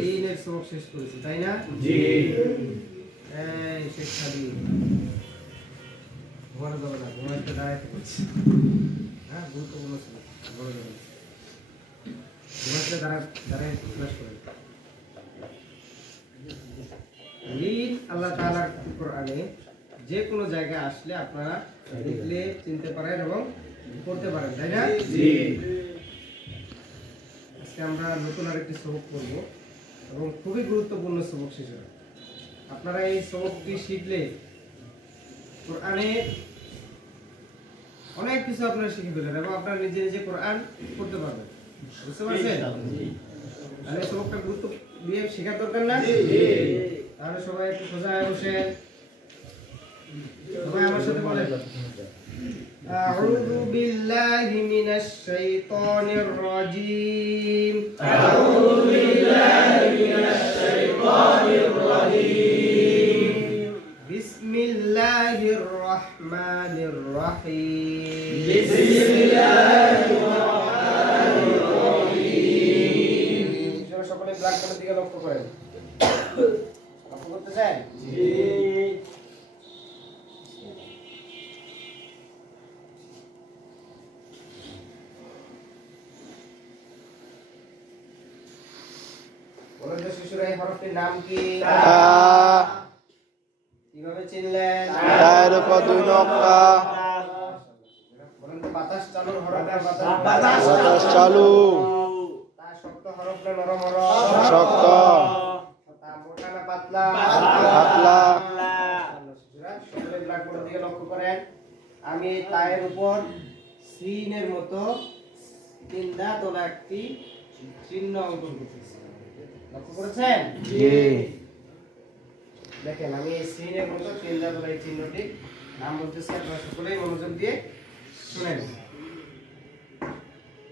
লিনের সবক শেষ করেছি তাই না? জি। এই শেষ খালি ঘুমানো যাবে না, ঘুমাইতে দাঁড়াইতে করছি। হ্যাঁ, গুরুত্বপূর্ণ ছিল, বড় যাবে না, ঘুমাইতে দাঁড়াই ক্লাস করে। লিন আল্লাহ তাআলার কোরআনে যে কোনো জায়গায় আসলে আপনারা দেখলে চিনতে পারেন এবং করতে পারেন তাই না? জি। আজকে আমরা নতুন আরেকটি সবক করব এবং খুবই গুরুত্বপূর্ণ সবক শিশুরা। আপনারা এই সবকটি শিখলে কোরআনে অনেক কিছু আপনারা শিখে ফেলেন এবং আপনারা নিজে নিজে কোরআন পড়তে পারবেন। বুঝতে পারছেন? তাহলে সবকটা গুরুত্ব দিয়ে শেখার দরকার না? তাহলে সবাই একটু সোজা হয়ে বসে সবাই আমার সাথে বলেন আউযু বিল্লাহি মিনাশ শাইতানির রাজীম। আউযু বিল্লাহি মিনাশ শাইতানির রাজীম। বিসমিল্লাহির রহমানির রহিম। বিসমিল্লাহির রহমানির রহিম। সকলে ব্ল্যাকবোর্ডের দিকে লক্ষ্য করেন। লক্ষ্য করতেছেন? জি। বলেন তো শিশুরা এই হরফটির নাম কি? কিভাবে চিনলেন? তার উপর 2 নকশা। বলেন তো বাতাস চালুর হরফ না বাতাস চালু। তা শক্ত হরফ না নরম হরফ? শক্ত। তা মোটা না পাতলা? পাতলা। শিশুরা সকলে ব্ল্যাকবোর্ডের দিকে লক্ষ্য করেন। আমি এই তায়ের উপর সিনের মতো তিন দাঁত ওলা একটি চিহ্ন অঙ্কন করতেছি। লক্ষ্য করেছেন? জি। দেখেন আমি এই সিনের মতো তিন দাঁত ওলা এই চিহ্নটি নাম বলতেছি, আপনারা সকলেই মনোযোগ দিয়ে শুনেন।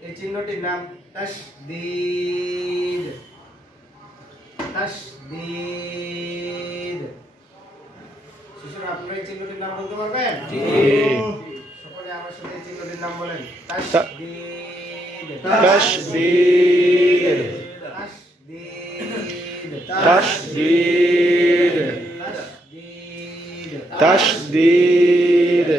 এই চিহ্নটির নাম তাসদীদ। তাসদীদ। শিশুরা আপনারা এই চিহ্নটির নাম বলতে পারবেন? জি। সকলে আমার সাথে এই চিহ্নটির নাম বলেন। তাসদীদ। তাসদীদ। তাসদীদ। তাসদীদ। তাসদীদ।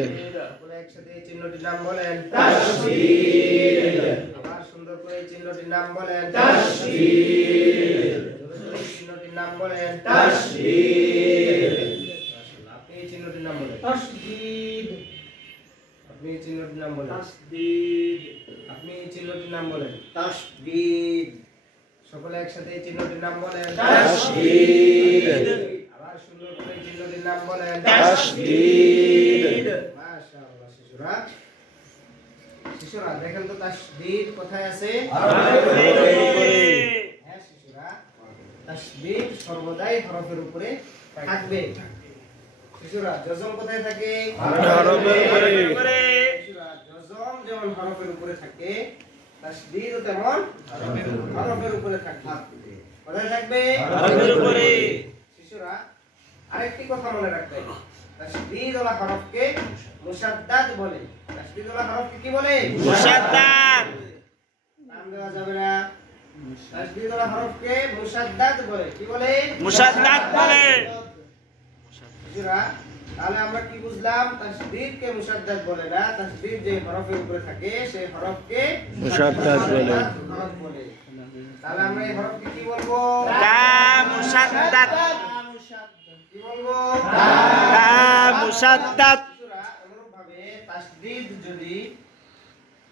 সকলে একসাথে এই চিহ্নটির নাম বলেন। তাসদীদ। আবার সুন্দর করে এই চিহ্নটির নাম বলেন। তাসদীদ। চিহ্নটির নাম বলেন। তাসদীদ। আপনি এই চিহ্নটির নাম বলেন। তাসদীদ। আপনি এই চিহ্নটির নাম বলেন। তাসদীদ। আপনি এই চিহ্নটির নাম বলেন। তাসদীদ। সকলে একসাথে এই চিহ্নটির নাম বলেন। তাসদীদ। আবার সুন্দর করে এই চিহ্নটির নাম বলেন। তাসদীদ। মাশাআল্লাহ শিশুরা। শিশুরা দেখেন তো তাসদীদ কোথায় আছে? হ্যাঁ শিশুরা, তাসদীদ সর্বদাই হরফের উপরে থাকবে। শিশুরা জজম কোথায় থাকে? হরফের উপরে। শিশুরা জজম যেমন হরফের উপরে থাকে, তাসদীদও তেমন হরফের উপরে থাকবে। কোথায় থাকবে? হরফের উপরে। শিশুরা আরেকটি কথা মনে রাখবেন, তাসদীদ ওয়ালা হরফকে মুশাদ্দাদ বলে। তাসদীদ ওয়ালা হরফকে কি বলে? মুশাদ্দাদ। নাম দেওয়া যাবে না। তাসদীদ ওয়ালা হরফকে মুশাদ্দাদ বলে। কি বলে? মুশাদ্দাদ বলে। শিশুরা তাহলে আমরা কি বুঝলাম? তাসদীদকে মুশাদ্দাদ বলে না, তাসদীদ যে হরফের উপরে থাকে সেই হরফকে মুশাদ্দাদ বলে। হরফ বলে। তাহলে আমরা এই হরফকে কি বলবো? তা মুশাদ্দাদ। কি বলবো? তা মুশাদ্দাদ। শিশুরা অনুরূপভাবে তাসদীদ যদি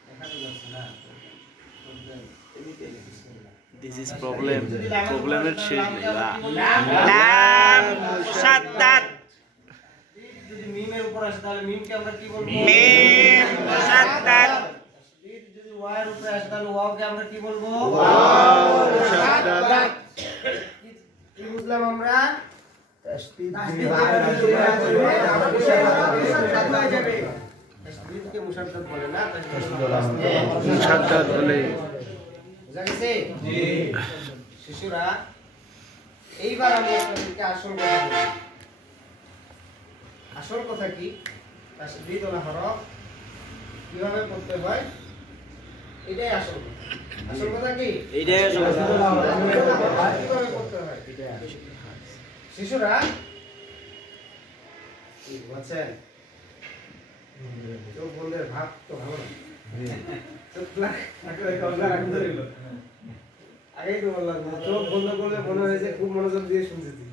দেখা যাচ্ছে না, This is problem. Problem এর শেষ নেই। লাম মুশাদ্দাদ। যদি মিমের উপর আসে তাহলে মিমকে আমরা কি বলবো? মিম মুশাদ্দাদ। তাসদীদ যদি ওয়ার উপরে আসে তাহলে ওয়াওকে আমরা কি বলবো? ওয়াও মুশাদ্দাদ। কি বুঝলাম আমরা? তাসদীদ তাসদীদকে মুশাদ্দাদ বলে না, মুশাদ্দাদ বলে। বুঝা গেছে? জি। শিশুরা এইবার আমি আপনাদেরকে আসল কথা বলি। আসল কথা কি? তাসদীদ ওয়ালা হরফ কিভাবে পড়তে হয় এটাই আসল কথা। আসল কথা কি? এইটাই আসল কথা। কিভাবে শিশুরা কি বলছেন? চোখ বন্ধের ভাব তো ভালো না। চোখ আগেই তো বললাম চোখ বন্ধ করলে মনে হয় যে খুব মনোযোগ দিয়ে শুনতেছি।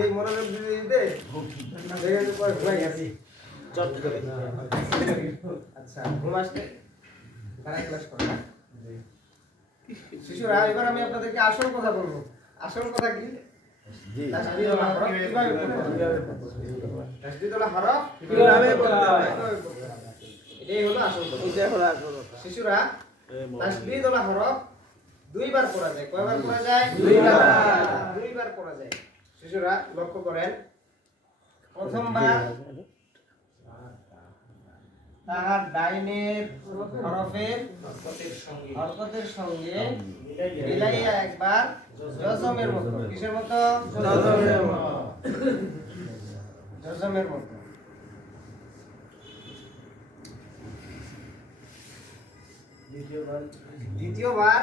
এই মনোযোগ দিয়ে দিতে দেখে পরে ঘুমাই গেছি। আচ্ছা ঘুম আসলে তারা ক্লাস করে না। শিশুরা এবার আমি আপনাদেরকে আসল কথা বলবো। আসল কথা কি? তাসদীদুল হরফ কিভাবে পড়তে হবে? তাসদীদুল হরফ কিভাবে পড়তে হবে? এটাই হলো আসল কথা। শিশুরা তাসদীদুল হরফ দুইবার পড়া যায়। কয়বার পড়া যায়? দুইবার পড়া যায়। শিশুরা লক্ষ্য করেন, প্রথমবার তাহার ডাইনের হরফের হরকতের সঙ্গে মিলাইয়া একবার জজমের মতো। কিসের মতো? জজমের মতো। দ্বিতীয়বার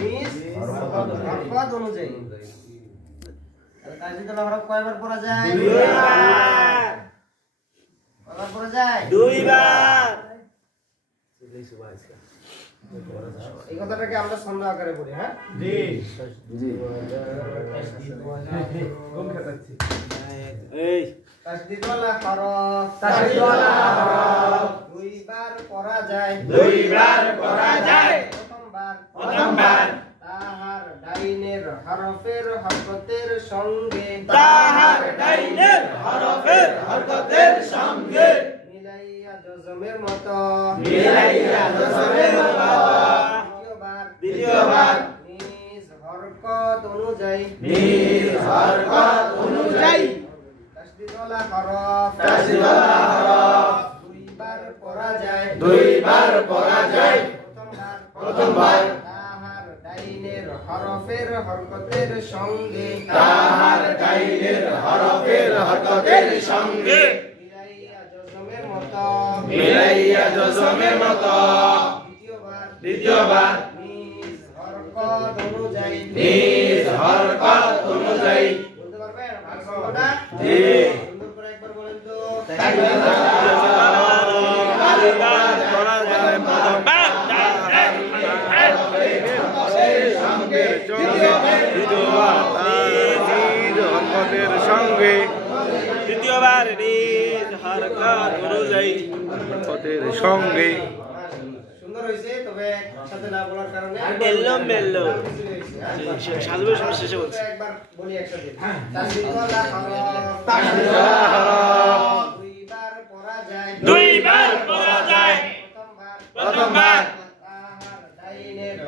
নিজ হরকত অনুযায়ী। তাসদীদুল হরফ কয়বার পড়া যায়? কয়বার পড়া যায়? এই কথাটাকে আমরা ছন্দ আকারে বলি। হ্যাঁ তাসদীদুল হরফ দুইবার পড়া যায়। প্রথমবার তাহার ডাইনের হরফের হরকতের সঙ্গে মিলাইয়া জজমের মতো। দ্বিতীয়বার নিজ হরকত অনুযায়ী। তাসদীদুল হরফ দুইবার পড়া যায়। প্রথমবার তাহার ডাইনের হরফের হরকতের সঙ্গে মিলাইয়া জজমের মতো। দ্বিতীয়বার নিজ হরকত অনুযায়ী। বলতে পারবেন ভাগটা? সুন্দর করে একবার বলেন তো। দ্বিতীয়বার নিজ হরকত অনুযায়ী সঙ্গে সুন্দর হয়েছে, তবে সাথে না বলার কারণে এলোমেলো সাজবে শেষে বলছি। একবার বলি একসাথে। তাসদীদুল হরফ দুইবার পড়া যায়। প্রথমবার তাহার ডাইনের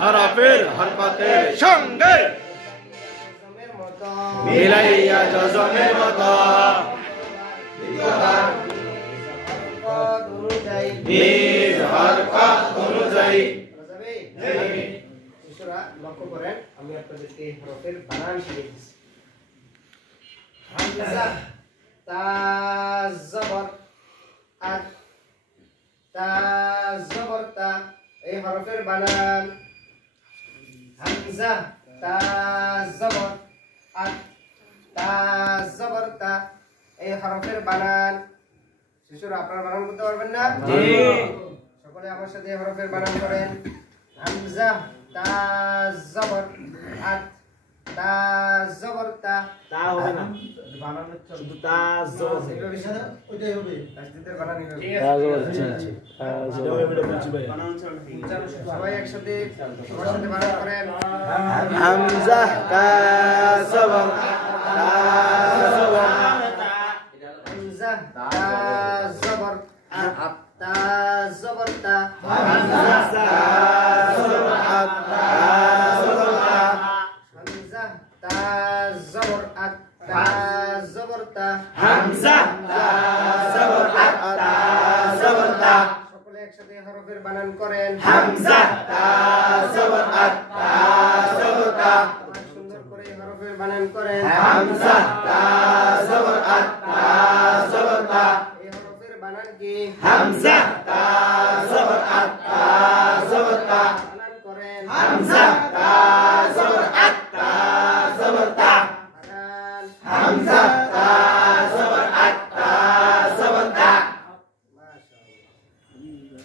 হরফের হরকতের সঙ্গে মিলাইয়া জজমের মতো। দ্বিতীয়বার হরকত অনুযায়ী। শিশুরা লক্ষ্য করেন, আমি আপনাদেরকে হরফের বানান শিখিয়ে দিচ্ছি। হামজা তা জবর আত, তা জবর তা, এই হরফের বানান। হামজা তা জবর আত, তা জবর তা, এই হরফের বানান। শিশুরা আপনারা বানান করতে পারবেন না? সকলে আমার সাথে হরফের বানান করেন। হামজা তা জবর আত, তা জবর তা। তা হবে না, শুধু তা জবর ওইটাই হবে। তাসদীদের বানান হবে। সবাই একসাথে আমার সাথে বানান করেন। হামজা তা জবর তা জবর হামজা তা জবর আত, তা জবর তা। হামজা তা জবর আত, তা জবর তা। হামজা তা জবর আত, তা জবর তা। হামজা তা জবর আত, তা জবর তা। সকলে একসাথে হরফের বানান করেন। হামজা তা জবর আত, তা জবর তা। সুন্দর করে হরফের বানান করেন। হামজা তা জবর আত, তা জবর তা। এই হরফের বানান কি? হামজা তা জবর আত, তা জবর তা। বানান করেন।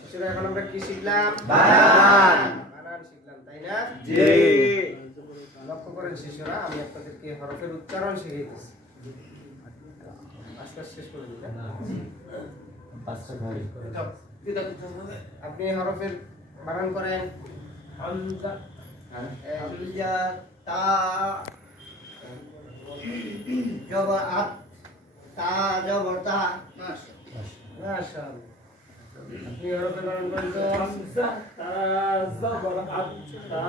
শিশুরা এখন আমরা কি শিখলাম? বানান। বানান শিখলাম, তাই না? জি। লক্ষ্য করেন শিশুরা, আমি আপনাদেরকে হরফের উচ্চারণ শিখিয়ে দিচ্ছি। আজকে শেষ করে দিই না? আপনি হরফের বানান করেন। হামজা, হামজা, তা, জবর আত, তা জবর তা। মাশাআল্লাহ। আপনি হরফের বানান করেন তো। হামজা, তা জবর আত, তা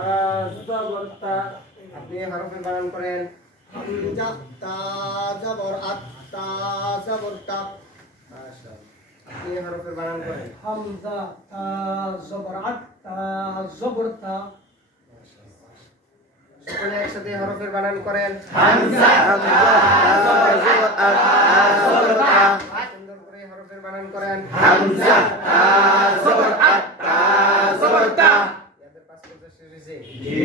জবর তা। আপনি হরফের বানান করেন। হামজা, তা জবর আত, তা জবর তা। মাশাআল্লাহ। আপনি হরফের বানান করেন। হামজা তা জবর আত তা জবর তা। সকলে একসাথে হরফের বানান করেন। হামজা তা জবর আত তা জবর তা। সুন্দর করে হরফের বানান করেন। হামজা তা জবর আত তা জবর তা। ইয়াদের ৫ পর্যায়ে শেষ হয়েছে? জি।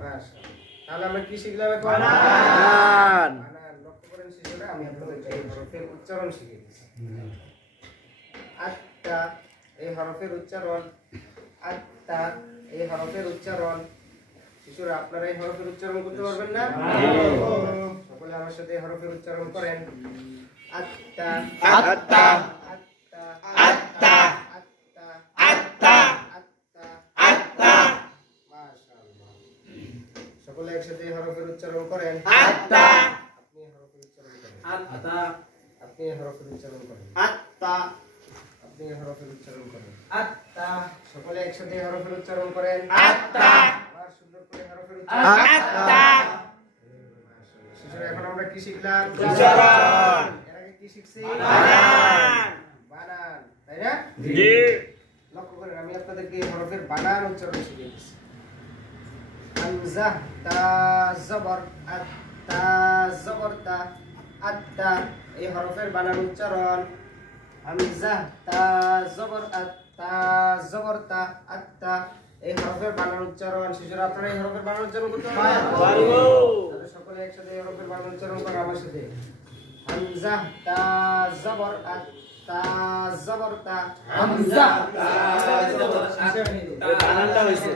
মাশাআল্লাহ। তাহলে আমরা কি শিখলাম এখন? বানান। বানান। লক্ষ্য করেন শিশুরা, আমি আপনাদেরকে এই হরফের উচ্চারণ শিখিয়ে দিচ্ছি। আত্তা, এই হরফের উচ্চারণ। আত্তা, এই হরফের উচ্চারণ। শিশুরা, আপনারা এই হরফের উচ্চারণ করতে পারবেন না? সকলে আমার সাথে এই হরফের উচ্চারণ করেন। আত্তা, আত্তা, আত্তা, আত্তা, আত্তা, আত্তা, আত্তা, আত্তা। মাশাআল্লাহ। সকলে একসাথে এই হরফের উচ্চারণ করেন। আত্তা, আপনি এই হরফের উচ্চারণ করেন। আত্তা আপনি এই হরফের উচ্চারণ করেন। আত্তা, আপনি এই হরফের উচ্চারণ করেন। আত্তা সকলে একসাথে এই হরফের উচ্চারণ করেন। আত্তা, আবার সুন্দর করে হরফের উচ্চারণ। আত্তা। শিশুরা, এখন আমরা কি শিখলাম? উচ্চারণ। এর আগে কি শিখছি? বানান। বানান, তাই না? জি। লক্ষ্য করেন, আমি আপনাদেরকে এই হরফের বানান উচ্চারণ শিখিয়ে দিচ্ছি। হামজা, তা জবর আত, তা জবর তা, আত্তা, এই হরফের বানান উচ্চারণ। হামজা, তা জবর আত, তা জবর তা, আত্তা, এই হরফের বানান উচ্চারণ। শিশুরা, আপনারা এই হরফের বানান উচ্চারণ করতে পারবেন? পারবো। তাহলে সকলে একসাথে এই হরফের বানান উচ্চারণ করেন আমার সাথে। হামজা, তা জবর আত, তা জবর তা। হামজা তা জবর আত। এই বানানটা হইছে।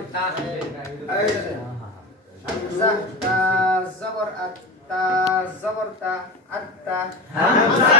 হামজা, তা জবর আত, তা জবর তা, আত্তা। হামজা